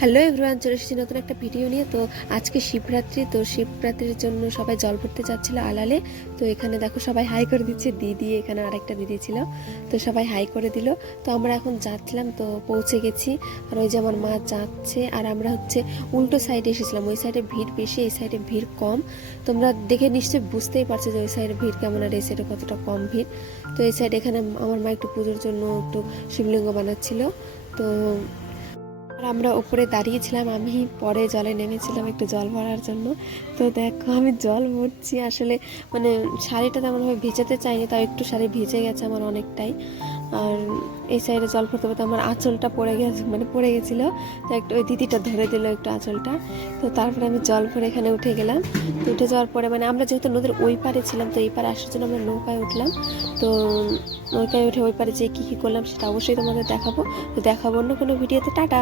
Hello everyone, চলে এসেছি নতুন একটা ভিডিও নিয়ে। তো আজকে শিবরাত্রি, তো শিবরাত্রির জন্য সবাই জল ভরতে যাচ্ছিল আলালে। তো এখানে দেখো সবাই হাই করে দিচ্ছে, দিদি এখানে আরেকটা দিদি ছিল, তো সবাই হাই করে দিল। তো আমরা এখন যাচ্ছিলাম, তো পৌঁছে গেছি। আর ওই যে আমার মা যাচ্ছে, আর আমরা হচ্ছে উল্টো সাইডে এসেছিলাম। ওই সাইডে ভিড় বেশি, এই সাইডে ভিড় কম। তোমরা দেখে নিশ্চয়ই বুঝতেই পারছো যে ওই সাইডে ভিড় কেমন আর এই সাইডে কতটা কম ভিড়। তো এই সাইডে এখানে আমার মা একটু পুজোর জন্য একটু শিবলিঙ্গ বানাচ্ছিল। তো আর আমরা উপরে দাঁড়িয়েছিলাম, আমি পরে জলে নেমেছিলাম একটু জল ভরার জন্য। তো দেখো আমি জল ভরছি, আসলে মানে শাড়িটা তেমনভাবে ভিজাতে চাইনি, তাও একটু শাড়ি ভিজে গেছে আমার অনেকটাই। আর এই সাইডে জল ভরতে ভরতে আমার আঁচলটা পড়ে গেছে, মানে পড়ে গেছিলো। তো একটু ওই দিদিটা ধরে দিল একটু আঁচলটা। তো তারপরে আমি জল ভরে এখানে উঠে গেলাম। তো উঠে যাওয়ার পরে মানে আমরা যেহেতু নদীর ওই পারে ছিলাম, তো এই পারে আসার জন্য আমরা নৌকায় উঠলাম। তো নৌকায় উঠে ওই পারে যে কী কী করলাম সেটা অবশ্যই তোমাদের দেখাবো। তো দেখাবো অন্য কোনো ভিডিওতে। টাটা।